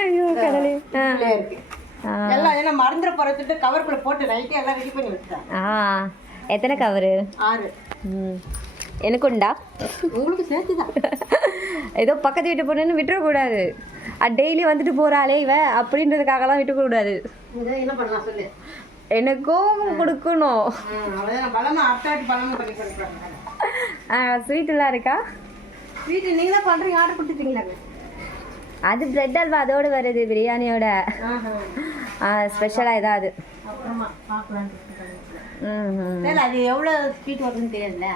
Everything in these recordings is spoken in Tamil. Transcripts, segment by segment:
ஐயோ கடலே எல்லாம் ஏன்னா மறந்துட போறதுட்டு கவருக்குள்ள போட்டு நைட்டே எல்லாம் ரெடி பண்ணி வச்சுட்டேன். ஆ. எத்தனை கவரு? ஆறு. ம். எனக்குண்டா உங்களுக்கு சேர்த்து தான். ஏதோ பக்கத்து வீட்டு பொண்ணுன்னு விட்டுறக்கூடாது டெய்லி வந்துட்டு போகிறாளே இவ அப்படின்றதுக்காகலாம் விட்டுக்கூடாது என்ன பண்ணலாம் சொல்லு. எனக்கும் கொடுக்கணும். பண்ணுறாங்க ஸ்வீட்டெல்லாம் இருக்கா? வீட்டு நீங்க தான் பண்றீங்க ஆர்டர் கொடுத்துட்டீங்களாங்க அது பிரெட் அல்வா அதோடு வருது பிரியாணியோட. ஸ்பெஷலாக ஏதாவது அது. எவ்வளோ ஸ்வீட் வருதுன்னு தெரியல.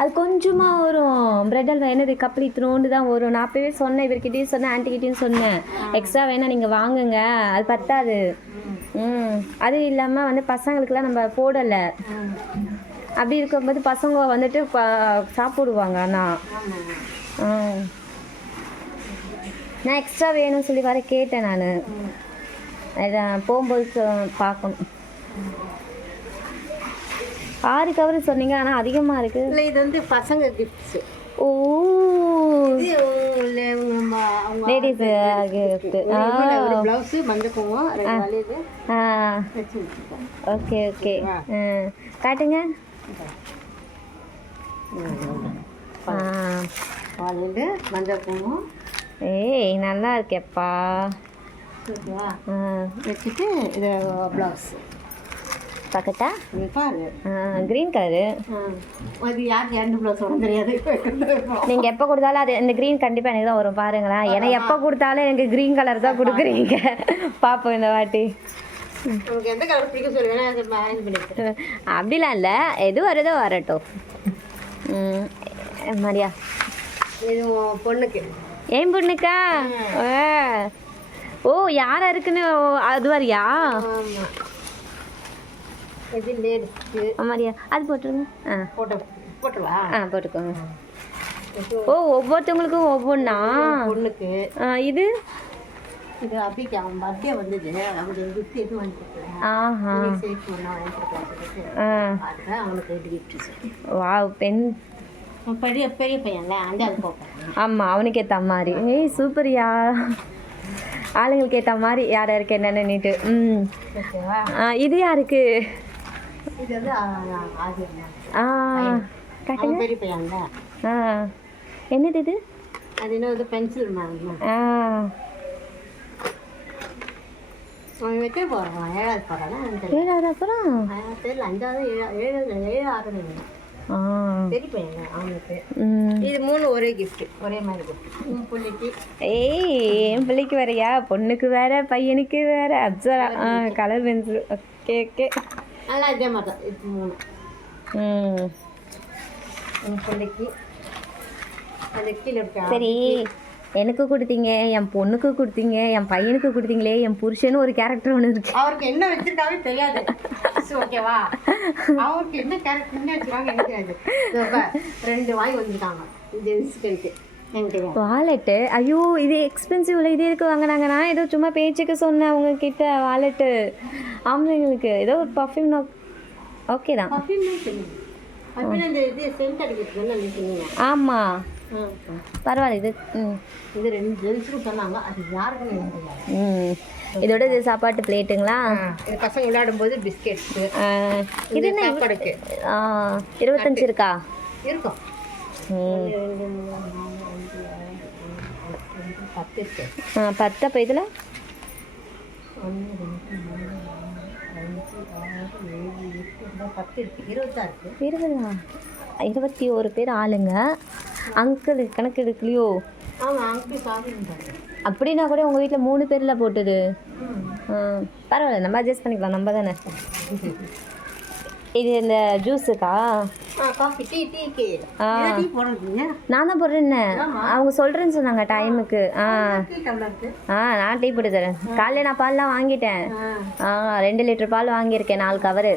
அது கொஞ்சமாக வரும். பிரெட் அல்வா என்னது கப்பல் இத்தினோண்டு தான் வரும். நான் அப்பவே சொன்னேன் இவர்கிட்டயும் சொன்னேன் ஆன்ட்டிக்கிட்டையும் சொன்னேன். எக்ஸ்ட்ரா வேணால் நீங்கள் வாங்குங்க. அது பத்தாது. ம். அதுவும் இல்லாமல் வந்து பசங்களுக்குலாம் நம்ம போடலை. அப்படி இருக்கும்போது பசங்க வந்துட்டு சாப்பிடுவாங்க ஆனால் நான் எக்ஸ்ட்ரா வேணும்னு சொல்லி வர கேட்டேன் நான். அதான் போகும்போது பார்க்கணும். ஆறு கவர் சொன்னீங்க ஆனால் அதிகமாக இருக்கு. இல்லை இது வந்து பசங்க கிஃப்ட்ஸு ஓ. லேடிஸ் கிஃப்ட் ப்ளவுஸு ஆ ஓகே ஓகே. காட்டுங்க. மஞ்சள் குங்குமம் ஏய் நல்லா இருக்கேப்பா. வச்சுட்டு இது ப்ளவுஸ் பக்கத்தா? க்ரீன் கலரு அது யார் ரெண்டு ப்ளவுஸ் வரும் தெரியாது. நீங்கள் எப்போ கொடுத்தாலும் அது இந்த க்ரீன் கண்டிப்பாக எனக்கு தான் வரும். பாருங்களேன். ஏன்னா எப்போ கொடுத்தாலும் எனக்கு க்ரீன் கலர் தான் கொடுக்குறீங்க. பார்ப்போம் இந்த வாட்டி. எந்த கலர் அப்படிலாம் இல்லை. எது வருதோ வரட்டும். ம். மரியா. இது உன் பொண்ணுக்கு. ஏன் பொண்ணுக்கா. ஓ யாரா இருக்குன்னு அது வரியா? இது லேடிஸ்க்கு மரியா அது போட்டுருங்க. ஆ. போட்டோ போட்டுருவா? ஆ போட்டுக்கோங்க. ஓ ஒவ்வொருத்தவங்களுக்கும் ஒவ்வொன்றா பொண்ணுக்கு. இது? இது அபிக்கு அவன் பர்த்டே வந்தது. அவனுக்கு கிஃப்ட் எதுவும் வாங்கி கொடுக்கலாம் ஆஹா. சேர்த்து ஒன்றா வாங்கி கொடுக்கலாம் சொல்லிட்டு. ஆ. அதுதான் அவனுக்கு கிஃப்ட் வாவ் பெண். பெரிய பெரிய பையன்ல அஞ்சாவது போப்பேன் ஆமாம் அவனுக்கு ஏற்ற மாதிரி ஏய் சூப்பர்யா. ஆளுங்களுக்கு ஏற்ற மாதிரி யார் யாருக்கு என்னென்ன நீட்டு. ம். இது யாருக்கு? இது வந்து ஆதியம் ஆ காட்டுங்க அவன் பெரிய பையன்ல ஆ. என்னது இது? அது என்ன வந்து பென்சில் மேம் ஆ. அவன் வைக்க போகிறான் ஏழாவது போகிறான் ஏழாவது அப்புறம் தெரியல. அஞ்சாவது ஏழா ஏழு ஆறு பெரிய பையன் அவனுக்கு. இது மூணு ஒரே gift ஒரே மாதிரி பிள்ளைக்கு. ஏய் என் பிள்ளைக்கு வேறயா? பொண்ணுக்கு வேற பையனுக்கு வேற. Apsara. Colour pencil okay okay நல்லா இதே மாதிரி தான் இது மூணு ம் உன் பிள்ளைக்கு அது கீழே இருக்கா சரி எனக்கு கொடுத்தீங்க என் பொண்ணுக்கு கொடுத்தீங்க என் பையனுக்கு கொடுத்தீங்களே என் புருஷன்னு ஒரு கேரக்டர் ஒன்று இருக்கு அவருக்கு என்ன வச்சிருக்காவே தெரியாது ஓகேவா அவருக்கு என்ன கேரக்டர் என்ன வச்சிருக்காங்க எனக்கு ரெண்டு வாய் எனக்கு தெரியாது வாலெட்டு ஐயோ இது எக்ஸ்பென்சிவ்ல இது இருக்கு வாங்கினாங்க? நான் ஏதோ சும்மா பேச்சுக்கு சொன்னேன் அவங்க கிட்ட வாலெட்டு ஆம்பளைங்களுக்கு. ஏதோ ஒரு பர்ஃப்யூம் ஓகே தான். நீ ஆமாம். பரவாயில்ல இது இது ரெண்டு சொன்னாங்க. அது யாருக்குன்னு ம். இதோட இது சாப்பாட்டு பிளேட்டுங்களா இது பசங்க விளையாடும்போது பிஸ்கெட்ஸு ஆ, இது என்ன இருபத்தஞ்சு இருக்கா? இருக்கும். பத்து இருக்கு ஆ, பத்து அப்போ இதில்? இருபதா இருபத்தி ஒரு பேர். ஆளுங்க. அங்கிள் கணக்கு எடுக்கலையோ? அப்படின்னா கூட உங்கள் வீட்டில் மூணு பேரில் போட்டுது. பரவாயில்ல நம்ம அட்ஜஸ்ட் பண்ணிக்கலாம் நம்ம தானே. இது இந்த ஜூஸுக்கா? ஆ நான் தான் போடுறேன்னு. அவங்க சொல்கிறேன்னு சொன்னாங்க டைமுக்கு. ஆ. ஆ நான் டீ போட்டு தரேன். காலையில் நான் பால்லாம் வாங்கிட்டேன். ஆ. ரெண்டு லிட்டர் பால் வாங்கியிருக்கேன் நாலு கவரு.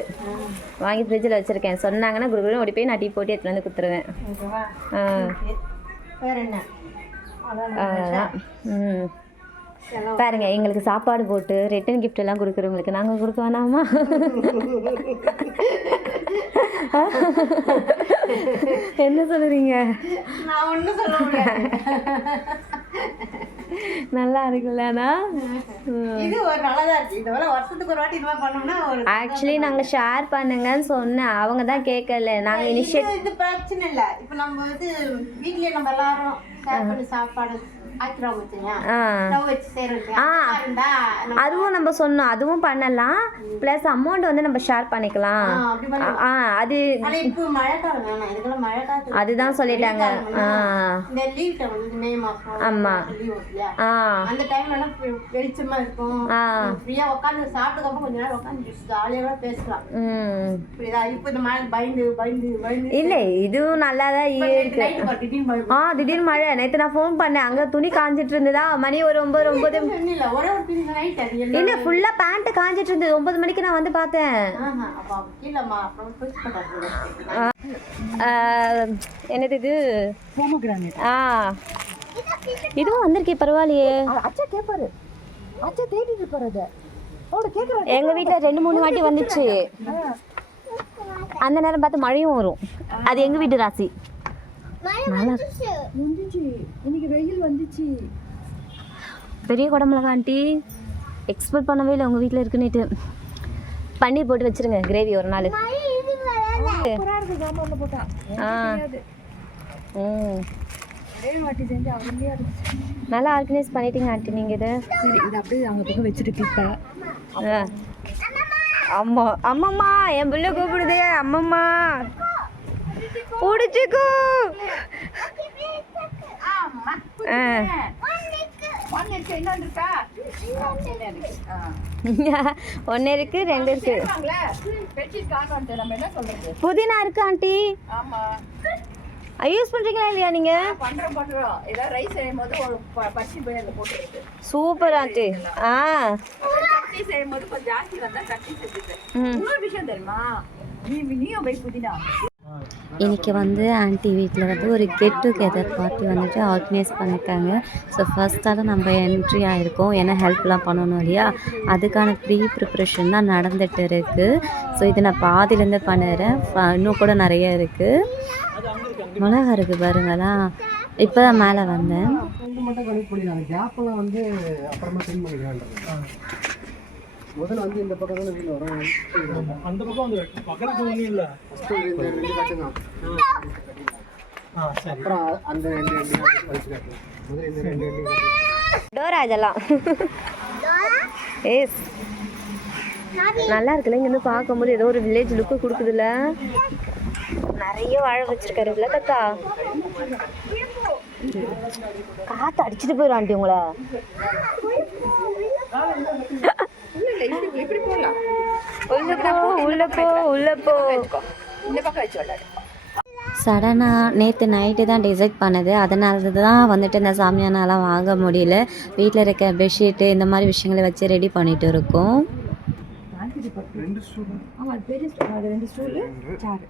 வாங்கி ஃப்ரிட்ஜில் வச்சுருக்கேன். சொன்னாங்கன்னா குரு ஓடி போய் நான் டீ போட்டு எடுத்துகிட்டு வந்து கொடுத்துருவேன். ஆ. ஓகே. வேற என்ன? அதான் ம். பாருங்க எங்களுக்கு சாப்பாடு போட்டு ரிட்டன் கிஃப்ட் எல்லாம் கொடுக்குறவங்களுக்கு நாங்கள் கொடுக்க வேணாமா? என்ன சொல்லுறீங்க நான் ஒன்றும் சொல்ல முடியாது. நல்லா இருக்குல்லண்ணா இது ஒரு நல்லதா இருக்கு. இது வரை வருஷத்துக்கு ஒரு வாட்டி இது மாதிரி பண்ணோம்னா ஒரு ஆக்சுவலி நாங்கள் ஷேர் பண்ணுங்கன்னு சொன்னேன். அவங்க தான் கேட்கல. நாங்கள் இனிஷியேட் இது பிரச்சனை இல்லை. இப்போ நம்ம இது வீட்லயே நம்ம எல்லாரும் ஷேர் பண்ணி சாப்பாடு அதுவும் நம்ம சொன்னோம். அதுவும் பண்ணலாம். ப்ளஸ் அமௌண்ட் வந்து நம்ம ஷேர் பண்ணிக்கலாம். அது மழை அதுதான் சொல்லிட்டாங்க. ஆமா. அந்த டைம்ல வெளிச்சமா இருக்கும். ஃப்ரீயா உட்காந்து சாப்பிட்டுக்கப்புறம் கொஞ்ச நேரம் உட்காந்து ஜாலியாக பேசலாம். இப்போ இந்த மாதிரி பயந்து பயந்து பயந்து. இல்லை இதுவும் நல்லா தான் இருக்கு. ஆ திடீர்னு மழை. நேற்று நான் ஃபோன் பண்ணேன். அங்கே துணி காஞ்சிட்டு இருந்ததா மணி ஒரு ஒம்பது ஒம்பது இல்ல ஃபுல்லாக பேண்ட்டு காஞ்சிட்டு இருந்தது ஒம்பது மணிக்கு நான் வந்து பார்த்தேன். என்னது இது? ஆ. இதுவும் வந்திருக்கே பரவாயில்லையே. அச்சா கேட்பாரு அச்சா தேடிட்டு இருப்பாரு அதை. எங்க வீட்ல ரெண்டு மூணு வாட்டி வந்துச்சு. அந்த நேரம் பார்த்து மழையும் வரும். அது எங்க வீட்டு ராசி. நல்லா இருக்கு. வந்துச்சு. இன்னைக்கு வெயில் வந்துச்சு. பெரிய குடமிளகா ஆண்டி. எக்ஸ்பெக்ட் பண்ணவே இல்லை. உங்க வீட்டில் இருக்குன்னுட்டு. பன்னீர் போட்டு வச்சிருங்க கிரேவி ஒரு நாள். நல்லா ஆர்கனைஸ் பண்ணிட்டீங்க ஆண்டி நீங்கள் இதை. சரி இது அப்படியே அவங்க பக்கம் வச்சுட்டு கிட்ட. அம்மா அம்மம்மா என் பிள்ளை கூப்பிடுதே அம்மம்மா. பிடிச்சிக்கோ. ஆ. ஒன்று இருக்கு ரெண்டு இருக்கு. புதினா இருக்கு ஆண்டி யூஸ் பண்றீங்களா இல்லையா நீங்க? Super aunty. ஆ. சட்னி செய்யும் போது கொஞ்சம் ஜாஸ்தி வந்தா சட்னி செஞ்சுட்டேன் ம். இன்னொரு விஷயம் தெரியுமா? நீ நீயும் போய் புதினா. இன்னைக்கு வந்து ஆன்ட்டி வீட்டில் வந்து ஒரு கெட் டுகெதர் பார்ட்டி வந்துட்டு ஆர்கனைஸ் பண்ணியிருக்காங்க ஸோ ஃபர்ஸ்ட்டாக நம்ம என்ட்ரி ஆகிருக்கோம் ஏன்னா ஹெல்ப்லாம் பண்ணணும் இல்லையா? அதுக்கான ப்ரீ ப்ரிப்ரேஷன் தான் நடந்துட்டு இருக்குது ஸோ இது நான் பாதியிலேருந்து பண்ணுறேன். இன்னும் கூட நிறைய இருக்குது மிளகா இருக்குது பாருங்களா. இப்போ தான் மேலே வந்தேன். முதல்ல வந்து இந்த பக்கம் தானே வீடு வரும்? அந்த பக்கம் வந்து பக்கத்துக்கு ஒன்றும் இல்லை. ஃபஸ்ட்டு இந்த ரெண்டு கட்டுங்க ஆ சரி. அப்புறம் அந்த ரெண்டு ரெண்டு வச்சு கட்டுங்க முதல்ல இந்த ரெண்டு ரெண்டு டோரா இதெல்லாம் ஏஸ் நல்லா இருக்குல்ல இங்கேருந்து பார்க்கும்போது ஏதோ ஒரு வில்லேஜ் லுக்கு கொடுக்குதுல்ல? நிறைய வாழை வச்சிருக்காரு. இல்ல தாத்தா. காத்து அடிச்சுட்டு போயிடும் ஆண்டி உங்களை. உள்ள போ உள்ள போ உள்ள போ. இந்த பக்கம் வச்சு விளையாடு சடனாக நேற்று நைட்டு தான் டிசைட் பண்ணது. அதனால தான் வந்துட்டு இந்த சாமியானாலாம் வாங்க முடியல. வீட்டில் இருக்க பெட்ஷீட்டு இந்த மாதிரி விஷயங்களை வச்சு ரெடி பண்ணிட்டு இருக்கோம். ரெண்டு ஸ்டூல் ஆமா அது பெரிய ஸ்டூல் அது ரெண்டு ஸ்டூலு சாரு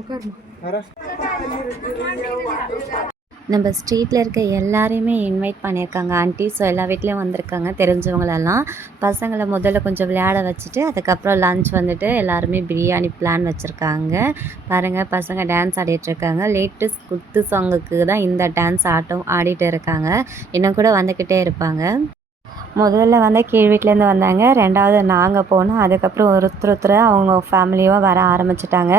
உட்காருமா. நம்ம ஸ்ட்ரீட்டில் இருக்க எல்லாரையுமே இன்வைட் பண்ணியிருக்காங்க. ஆண்டி ஸோ எல்லா வீட்லேயும் வந்திருக்காங்க தெரிஞ்சவங்களெல்லாம். பசங்களை முதல்ல கொஞ்சம் விளையாட வச்சுட்டு அதுக்கப்புறம் லஞ்ச் வந்துட்டு எல்லாருமே பிரியாணி பிளான் வச்சுருக்காங்க. பாருங்கள் பசங்க டான்ஸ் ஆடிட்டுருக்காங்க. லேட்டஸ்ட் குத்து சாங்குக்கு தான் இந்த டான்ஸ் ஆட்டம் ஆடிட்டு இருக்காங்க. இன்னும் கூட வந்துக்கிட்டே இருப்பாங்க. முதல்ல வந்து கீழ் வீட்டிலேருந்து வந்தாங்க. ரெண்டாவது நாங்கள் போனோம். அதுக்கப்புறம் ஒருத்தர் ஒருத்தர் அவங்க ஃபேமிலியாக வர ஆரம்பிச்சிட்டாங்க.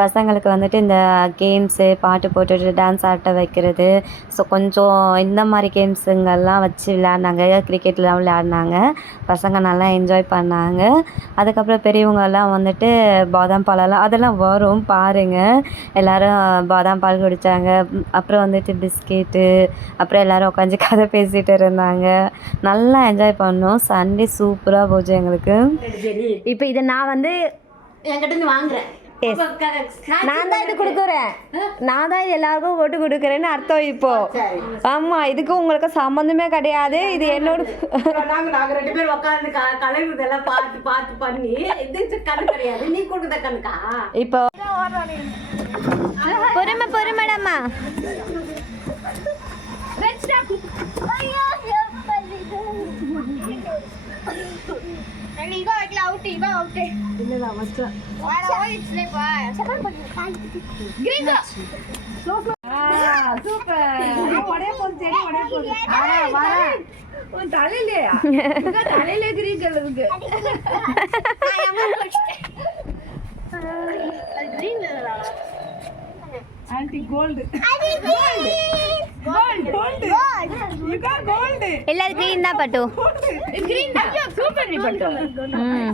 பசங்களுக்கு வந்துட்டு இந்த கேம்ஸு பாட்டு போட்டுட்டு டான்ஸ் ஆட்ட வைக்கிறது. ஸோ கொஞ்சம் இந்த மாதிரி கேம்ஸுங்கெல்லாம் வச்சு விளையாடினாங்க. கிரிக்கெட்லாம் விளையாடினாங்க. பசங்க நல்லா என்ஜாய் பண்ணாங்க. அதுக்கப்புறம் பெரியவங்கெல்லாம் வந்துட்டு பாதாம் பாலெல்லாம் அதெல்லாம் வரும். பாருங்கள் எல்லாரும் பாதாம் பால் குடித்தாங்க அப்புறம் வந்துட்டு பிஸ்கெட்டு அப்புறம் எல்லோரும் உட்காந்து கதை பேசிகிட்டு இருந்தாங்க. நல்லா என்ஜாய் பண்ணோம். சண்டே சூப்பராக போச்சு எங்களுக்கு. இப்போ இதை நான் வந்து என்கிட்ட வாங்குறேன். நான் தான் இது கொடுக்குறேன். நான் தான் எல்லாருக்கும் போட்டு கொடுக்குறேன்னு அர்த்தம் இப்போ. ஆமா இதுக்கு உங்களுக்கு சம்மந்தமே கிடையாது. இது என்னோட நாங்க பார்த்து பார்த்து பண்ணி இது கிடையாது. நீ இப்போ. பொறுமை ನಾನು ಈಗ ಹೋಗ್ಲ ಔಟ್ ಈಗ ಔಟ್ ಇಲ್ಲ ಅವಸ್ತ ವಾರ ಹೋಯ್ತ್ಲೆ ಬಾ ಸಕಲ್ ಬಂದು ಗ್ರೀನ್ ಸೂಪರ್ ಒಡೆ ಪೊಂತೆ ಒಡೆ ಪೊಂತೆ ವಾರ ವಾರ ಒಂದು ತಲೆಲೇ ಈಗ ತಲೆಲೇ green ಕಲರ್ಗೆ green antique gold antique gold the ಪಟ್ಟು ಹ್ಮ್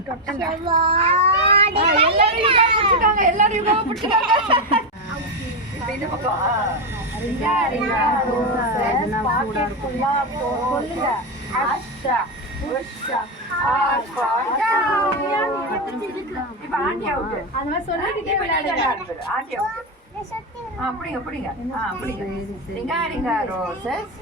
அப்படிங்க அப்படிங்க. அப்படிங்க. ரிங்காரிங்க ரோசஸ்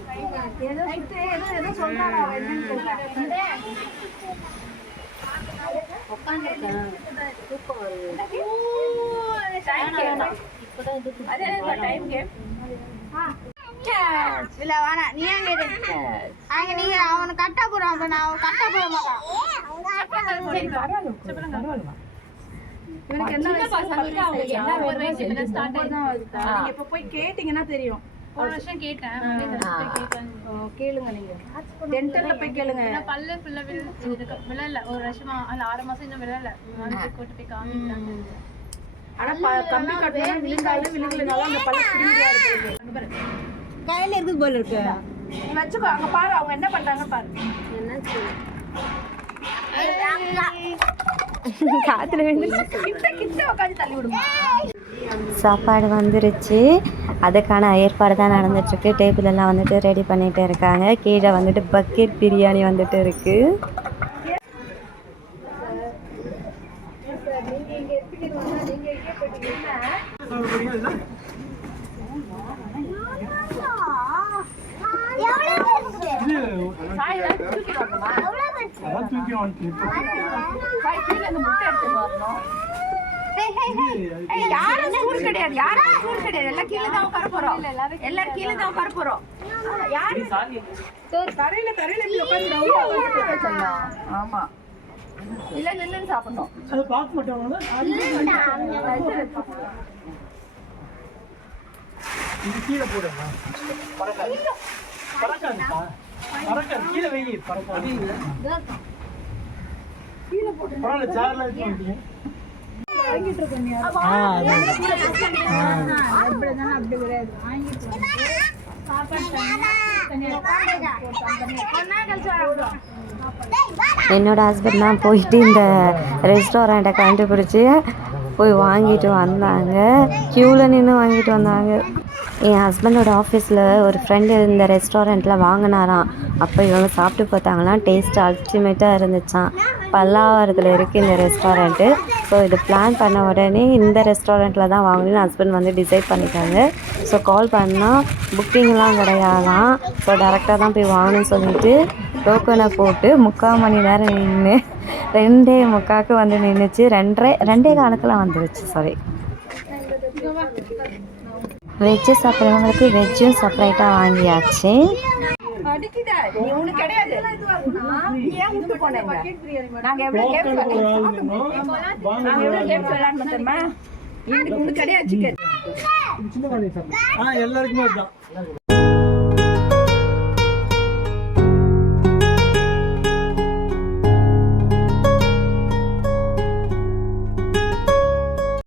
இல்ல வேணாம் நீ அங்க இரு? அங்க நீங்க அவனை கட்டா போறான் அப்ப நான் கட்டா போட மாட்டான். இப்ப போய் கேட்டீங்கன்னா தெரியும். போன வருஷம் கேட்டேன். கேட்டேன் கேளுங்க நீங்க. டென்டல்ல போய் கேளுங்க. ஏன்னா பல்லு ஃபுல்லா விழ விழல. ஒரு வருஷமா அல்ல ஆறு மாசம் இன்னும் விழல. கூட்டு போய் காமிக்கிறாங்க. ஆனா கம்பி கட்டினா விழுந்தாலும் விழுங்கலனாலும் அந்த பல்ல புரிஞ்சா இருக்கு. கையில இருக்குது போல இருக்கு? வச்சுக்கோ. அங்க பாரு. அவங்க என்ன பண்றாங்க பாரு. காத்துல விழுந்துருச்சு சாப்பாடு வந்துருச்சு. அதுக்கான ஏற்பாடு தான் நடந்துட்டுருக்கு. டேபிள் எல்லாம் வந்துட்டு ரெடி பண்ணிட்டு இருக்காங்க. கீழே வந்துட்டு பக்கெட் பிரியாணி வந்துட்டு இருக்கு அதான் தூக்கி வந்துட்டு காய் கீழே இந்த முட்டை எடுத்து வரணும் ஏய், யாரும் சூடு கிடையாது. யாரும் சூடு கிடையாது. எல்லாம் கீழே தான் உட்கார போறோம். எல்லாரும் கீழே தான் உட்கார போறோம். யாரு தரையில தரையில உட்காந்து ஆமா. இல்ல நின்னு சாப்பிடணும். அது பார்க்க மாட்டாங்களா இது கீழே போடுங்க பறக்காது. பறக்காதுப்பா பறக்காது கீழே வை பறக்காது கீழே போடு பரவாயில்ல சேர்ல இருக்கு வந்தீங்க ஆ அதான் என்னோட ஹஸ்பண்ட் தான் போயிட்டு இந்த ரெஸ்டாரண்ட்டை கண்டுபிடிச்சி போய் வாங்கிட்டு வந்தாங்க. க்யூவில் நின்று வாங்கிட்டு வந்தாங்க. என் ஹஸ்பண்டோட ஆஃபீஸில் ஒரு ஃப்ரெண்டு இந்த ரெஸ்டாரண்ட்டில் வாங்கினாராம். அப்போ இவங்க சாப்பிட்டு பார்த்தாங்களாம். டேஸ்ட் அல்டிமேட்டாக இருந்துச்சான் பல்லாவரத்தில் இருக்குது இந்த ரெஸ்டாரண்ட்டு. ஸோ இது பிளான் பண்ண உடனே இந்த ரெஸ்டாரண்ட்டில் தான் வாங்கணும்னு ஹஸ்பண்ட் வந்து டிசைட் பண்ணிட்டாங்க. ஸோ கால் பண்ணால் புக்கிங்லாம் கிடையாதாம் ஸோ டேரெக்டாக தான் போய் வாங்கணும்னு சொல்லிட்டு டோக்கனை போட்டு முக்கால் மணி நேரம் நின்று ரெண்டே முக்காக்கு வந்து நின்றுச்சு ரெண்டரை ரெண்டே காலத்தில் வந்துருச்சு சாரி வெஜ்ஜு சாப்பிட்றவங்களுக்கு வெஜ்ஜும் செப்பரேட்டாக வாங்கியாச்சு. அடிக்குதா. நீ உனக்கு கிடையாது. நீ ஏன் விட்டு நாங்க எவ்வளவு நாங்க எவ்வளவு விளையாடணும் தெரியுமா? உனக்கு சிக்கன் எல்லாருக்குமே